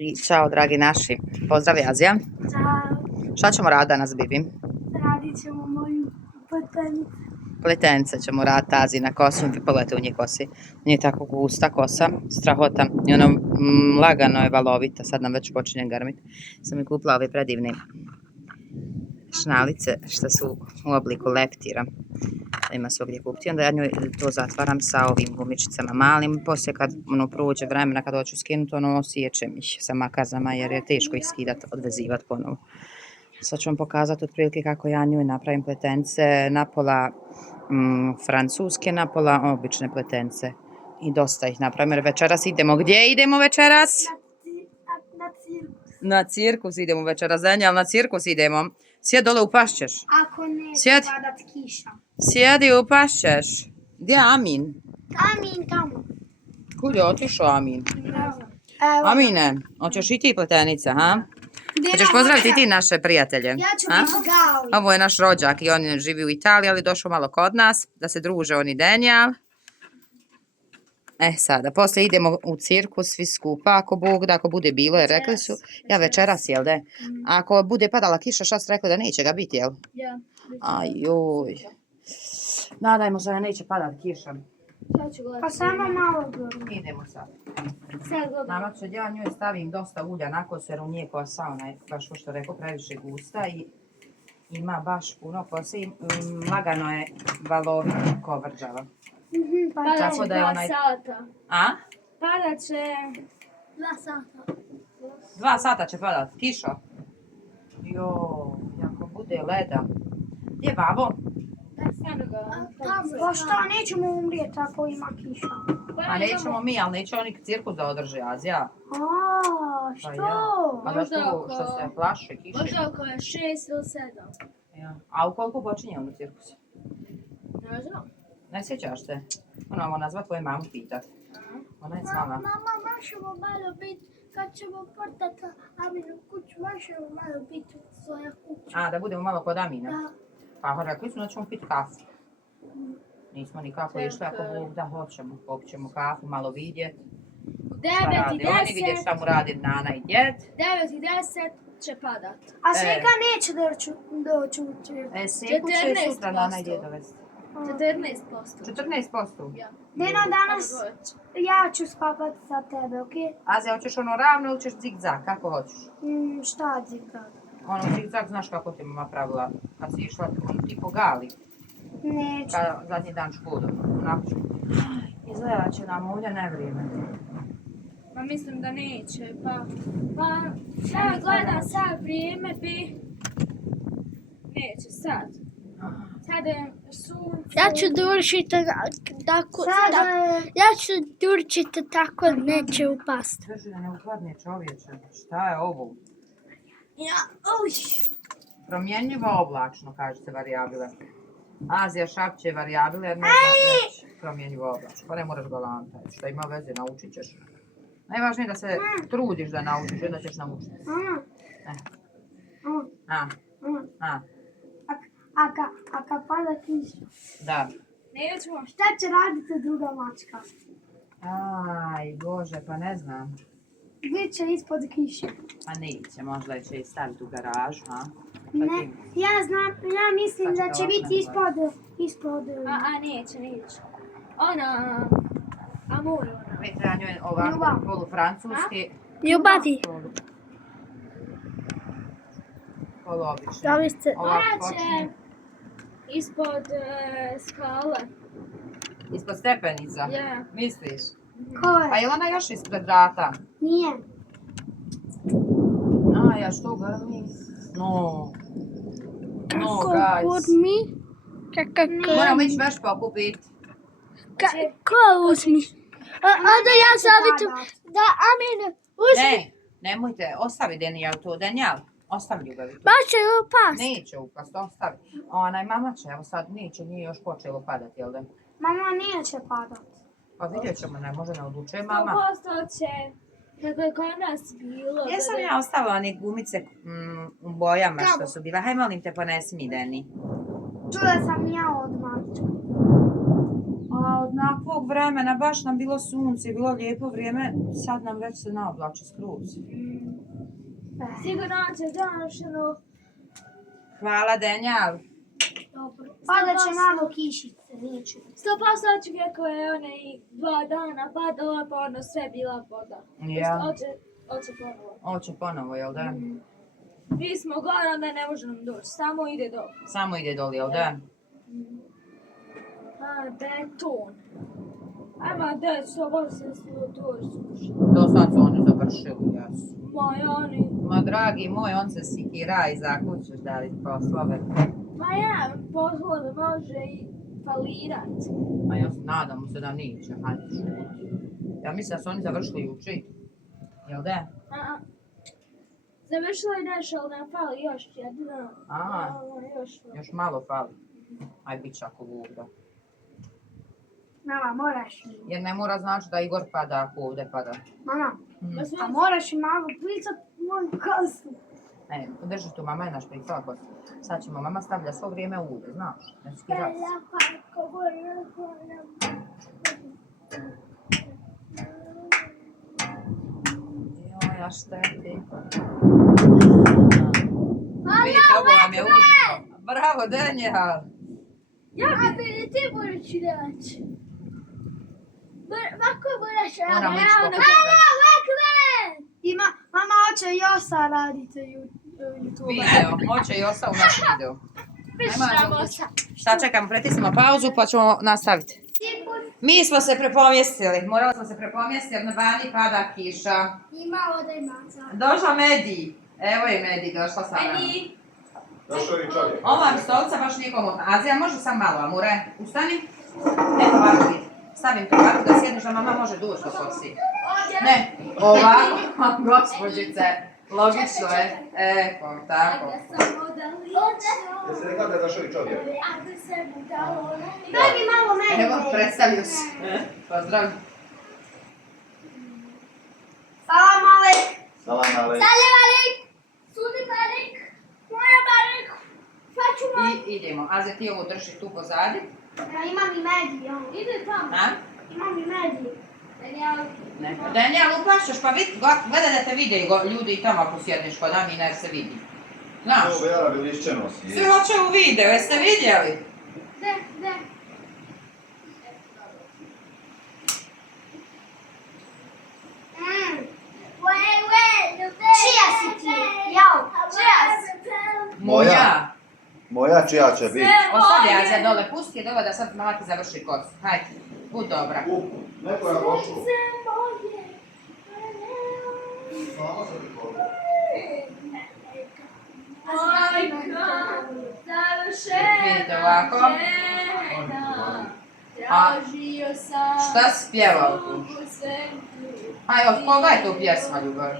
I čao, dragi naši. Pozdrav, Azija. Ćao, Šta ćemo raditi danas, Bibi? radit ćemo moju pletenicu. Pletence ćemo raditi Aziji na kosu. Pogledajte u njih kosi. Nije tako gusta kosa, strahota. I ono lagano je valovita. Sad nam već počinje grmiti. Sam mi kupila ove predivne šnalice što su u obliku leptira. Ima svogdje kupiti. Onda ja njoj to zatvaram sa ovim gumičicama malim. Poslije kad prođe vremena, kad hoću skinuti, osjećem ih sa makazama jer je teško ih skidati, odvezivati ponovo. Sad ću vam pokazati otprilike kako ja njoj napravim pletence, napola francuske, napola obične pletence. I dosta ih napravim jer večeras idemo. Gdje idemo večeras? Na cirkus. Na cirkus idemo večeras, Daniel, na cirkus idemo. Sjed dole, upašćeš. Ako neće Sjed. padat kiša. Sjedi, upašćeš. Gdje je Amin? Amin tamo. Kud je otišao Amin? Ne znam. Evo, Amine, hoćeš i ti pletenica, ha? Hoćeš pozdraviti ti naše prijatelje? ja ću ha? biti Gali. Ovo je naš rođak i on živi u Italiji, ali došao malo kod nas, da se druže on i Daniel. Sada, poslije idemo u cirkus svi skupa, ako Bog da, ako bude bilo, jer rekli su, ja večeras, jel de? Ako bude padala kiša, šta su rekli da neće ga biti, jel? Ja. Ajoj. Nadajmo se da neće padat kiša. Pa samo malo gore. Idemo sad. Sad gledam. Nama ću ja njoj stavim dosta ulja na kosu jer u nije kosa, ona je baš što rekao previše gusta i ima baš puno kose i lagano je valovit ko vrđava. Pa Padat Tako će da je 2 onaj- sata. A? Padat će... 2 sata. 2 sata će padat kiša. Joj, ako bude leda. Gdje je babo? Pa šta, nećemo umrijeti ako ima kiša. Pa nećemo mi, ali neće oni cirkus da održe, Azija. A, Pa što? ja. Pa Možda zato oko- što se plaše kiše. Možda oko 6 ili 7. Ja. A u koliko počinje ono cirkus? Ne znam. Ne sjećaš se? Moramo nazvat tvoju mamu pitat. Ona je s nama. Mama, možemo malo biti, kad ćemo portati Aminu kuću, možemo malo biti u svoja kuća. A, da budemo malo kod Amina. Da. Pa rekli smo da ćemo piti kafu. Nismo nikako išli, ako Bog da hoćemo. Popćemo kafu, malo vidjet. 9 i Rade oni, vidjet 10. šta mu radi Nana i djed. 9 i 10 će padat. A Seka neće doći u cirkus. Seku će 14%. sutra Nana i djed dovesti. 14%. 14%? Ja. Deno, danas ja ću spavat sa tebe, okej? Azija, hoćeš ono ravno ili ćeš zigzag, kako hoćeš? Šta zigzag? Ono zigzag, znaš kako ti mama pravila kad si išla tipo Gali, Neću. zadnji dan školu. Onako ću. Izgleda će nam ovdje nevrijeme. Ma mislim da neće, pa ja gledam sad vrijeme bi... Neće sad. Sad je sunce... Ja ću durčiti tako, Sada ja ću durčiti tako neće upast. Drži da ne upadne čovječe. Šta je ovo? Promjenjivo oblačno, kaže se varijabile. Azija šapće varijabile jer ne zna već promjenjivo oblačno. Pa ne moraš galantati. Šta ima veze, naučit ćeš. Najvažnije je da se trudiš da naučiš, onda ćeš naučiti. A, kad pada kiša, da. Nećemo. šta će raditi druga mačka? Aj, Bože, pa ne znam. Biće ispod kiše. Pa neće, možda će i staviti u garažu, a? Ne, ja znam, ja mislim da će biti ispod... Neće. Ona... Amor, ona. Mi treba njoj ovako Ljubav. polufrancuski, Ljubavi, poluobični. da li ste... Ovako Ona će počinje. ispod skale. Ispod stepenica? Ja. Misliš? Ko Pa je? je ona još ispred vrata? Nije. A, ja što grmi? No, Kako guys. kod mi? Kako Moramo ići veš pokupit. Ko uzmi? A da ja zavitim, da Amin uzmi, Ne, nemojte, ostavi Daniel to. Daniel, ostavi ljubavi to. baš će upast. Neće upast, ostavi. Onaj mama će, evo sad neće, nije još počelo padati, jel da? Mama neće padat. Pa vidjet ćemo, ne može ne odlučuje mama. 100% će. Kako je kod nas bilo. Jesam ja ostavila one gumice u bojama što su bile. Haj molim te, ponesi mi, Deni. Čula sam ja od mačka. A od nakvog vremena, baš nam bilo sunce, bilo lijepo vrijeme, sad nam već se naoblači skroz. Sigurno će današnjeno. Hvala, Denjal. Dobro. Pada će malo kišice, neće. 100% ću kako je one i 2 dana padala, pa ono sve bila voda. Ja. Oće ponovo. Hoće ponovo, jel da? Mi smo gore, onda ne može nam doći. Samo ide do. Samo ide doli, jel da? A, beton. Ajma, da, što bolje se to suši. Do sad su oni završili, jesu. Ma, oni. Ma dragi moj, on se sikira i za kuću dalit poslove. Ma ja, poslove može i falirat. A ja se nadam se da neće, hajde šuti. Ja mislim da su oni završili juče. Jel da? Završila je nešto, ali nam fali još jedna. Aha. Još malo fali. Aj, bit će ako luda. Mama, moraš mi. Jer ne mora znači da Igor pada ako ovdje pada. Mama, Mm. a moraš mi malo plicat moju kosu. Ne, drži tu, mama je naš pricala kost. Sad ćemo, mama stavlja svo vrijeme ovdje, znaš. Ne skira se. Joj, ja šteti. Vidite, ovo vam je uživo. Bravo, Daniel. Ja bi ti budeš reći. Ovako budeš Moramo reći. ići po kuće. Ima, mama hoće Josa raditi YouTube. Video, hoće i ostao u naš video. Pišamo se. Šta čekamo, pretisnimo pauzu pa ćemo nastaviti. Mi smo se prepomjestili, morali smo se prepomjestiti jer na vani pada kiša. Ima ovdje i maca. Došla Medi, evo je Medi, došla sa nama. Meni. Došao je čovjek. Ova stolica baš nije komodna. Azija, može sam malo, Amure, ustani. Evo ovako vidi. Stavim to ovako da sjedneš da mama može doći do kosi. Ne, ovako, gospođice, logično je. Evo, tako. Jesi rekla da je došao i čovjek? Daj mi malo meni. Evo, predstavio se. Pozdrav. Salam alejk. Salam alejkum. Salim Alik. Sudi Barik. Moja Barik. Faću I idemo. Azija, ti ovo drži tu pozadi. Ja imam i medij, on. Ide tamo. A? Imam i medij. Ne, Daniel, uplašćaš pa gledaj da te vide ljudi i tamo ako sjedneš kod Amina jer se vidi. Znaš, Ovo Vera Bilišćeno si. svi hoće u video, jeste vidjeli? De. Čija si ti? Jao, čija si? Moja. Moja čija će biti? Ostavi Azija dole, pusti je dole da sad mama ti završi kosu. Hajde, bud dobra. Neko je došao. Sama se prihodila. Vidite ovako. Tražio sam. Šta si pjevao tu? Aj, od koga je tu pjesma, Ljubav?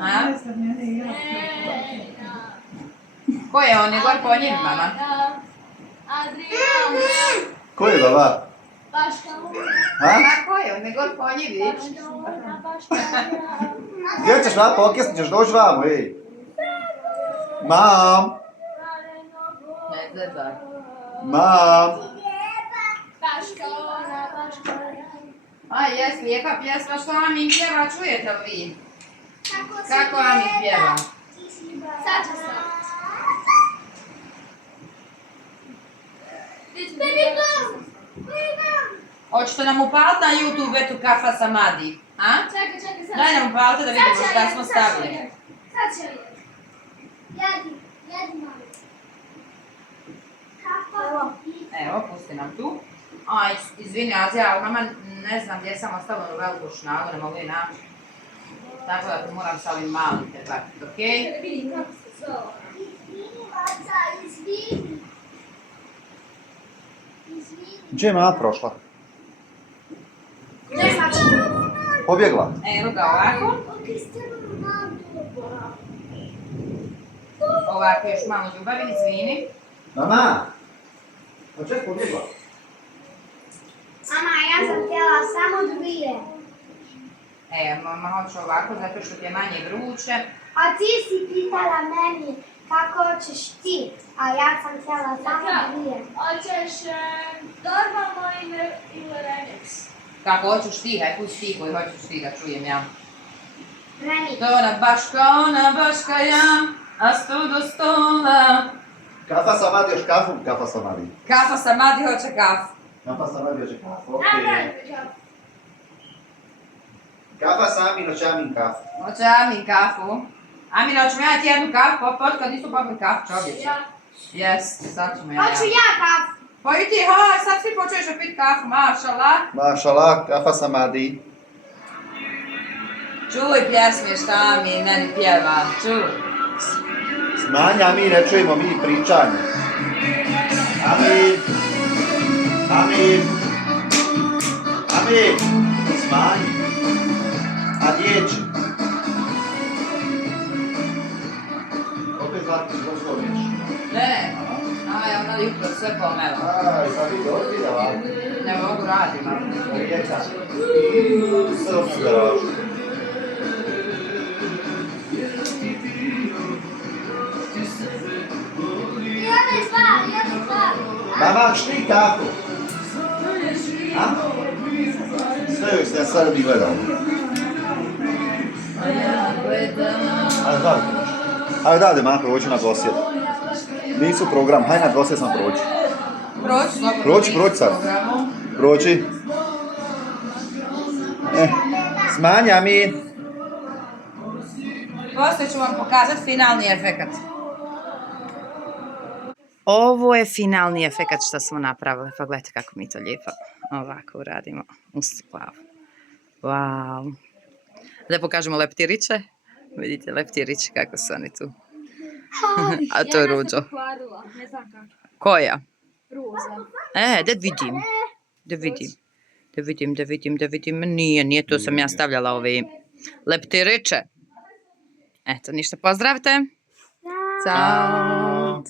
A? Ko je on? Igor po njim, mama? Adriana. Ko je baba? Ha? A ko je on? Igor po njim, vidiš? Gdje ćeš vam pokjesnit, ćeš doći vamo, ej. Mam, Ne, zezaj. mam. Aj, jes, lijeka pjesma, što Amin pjeva, čujete li vi? Kako Amin pjeva? Sad ću se. Hoćete nam upaliti na YouTube tu kafa sa Madi? A? Čekaj, sad. Daj nam upalite da vidimo šta smo stavili. Sad će je. Jedi malo. Evo, pusti nam tu. Aj, izvini Azija, ali mama ne znam gdje sam ostavila onu veliku šnagu, ne mogu je naći. Tako da tu moram sa ovim malim te platiti, okej? Da vidim kako se zove. Izvini. Gdje je mama prošla? Pobjegla. Evo ga ovako. Ovako još malo ljubavi, izvini. Mama! Pa čest pobjegla? Mama, ja sam htjela samo 2. Mama hoće ovako zato što ti je manje vruće. A ti si pitala meni Kako hoćeš ti? A ja sam htjela samo dvije. Hoćeš normalno ili remix? Kako hoćeš ti, haj pusti ti koji hoćeš ti da čujem ja. Remix. To ona baška ja, a sto do stola. Kafa Samadi, još kafu? Kafa Samadi. Kafa Samadi hoće kafu. Kafa Samadi, hoće kafu, okej. Kafa Sami, hoće Amin kafu. Hoće Amin kafu. Amin, hoćemo ja ti jednu kafu, potkad nisu popili kafu, čovječe. Jes, sad ćemo ja. Hoću ja kafu. Pa i ti, haj, sad svi počeš pit kafu, mašallah. Mašallah, Kafa Samadi. Čuj pjesme šta Amin meni pjeva, čuj. Smanja, mi ne čujemo, mi pričanje. Amin. Amin. Amin. Smanji. A dječi. Opet Zlatko si poslovniš. Ne, aj, ona jutro sve pomela. Aj, sad vidi odbija ovako. Ne mogu radim, ali. Rijeka. Srpsku garažu. Jedna stvar. Mama, šti kafu. A? Sve se ja sad bi gledao. Ajde, dade, ma, prođi na dvosjed. Nisu program, hajde na dvosjed sam prođi. Prođi sad. Prođi. Smanja mi. Poslije ću vam pokazati finalni efekat. Ovo je finalni efekat što smo napravili. Pa gledajte kako mi to lijepo ovako uradimo. U splavu. Wow. Da pokažemo leptiriće. Vidite leptirići kako su oni tu. A to je Ruđo. Pokvarila, ne znam kako. Koja? Ruza. Da vidim. Da vidim. Nije, to sam ja stavljala ove leptiriće. Eto, ništa, pozdravite. Ćao.